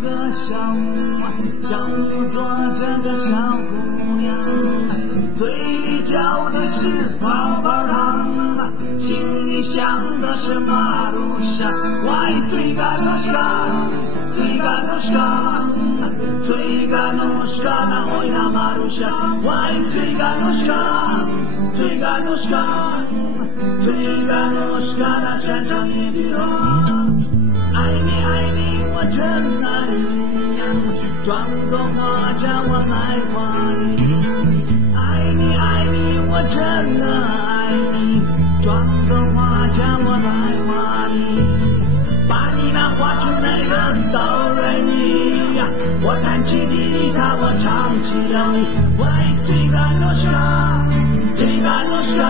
个小屋，小屋坐着个小姑娘，嘴里嚼的是泡泡糖，心里想的是马路上，哇，最干的上，最干的上，最干的上，我呀马路上，哇，最干的上，最干的上，最干的上，那山上一句话，爱你爱你，我真爱你呀，装个花叫我来花你，爱你爱你，我真的爱你，装个花叫我来花你，把你那画出那个哆来咪呀，我弹起吉他，我唱起了你，我爱最干的上，最干的上，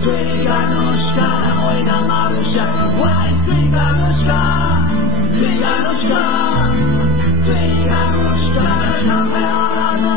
最干的上，我的马路上，我爱最干的上，最干的上，最干的上，上海阿拉伯。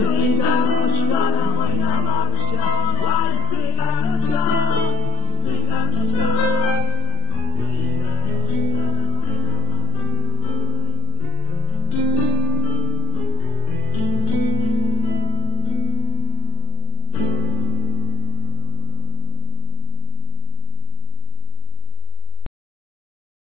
最大的山，为那马路下，我的最爱的山，最爱的山。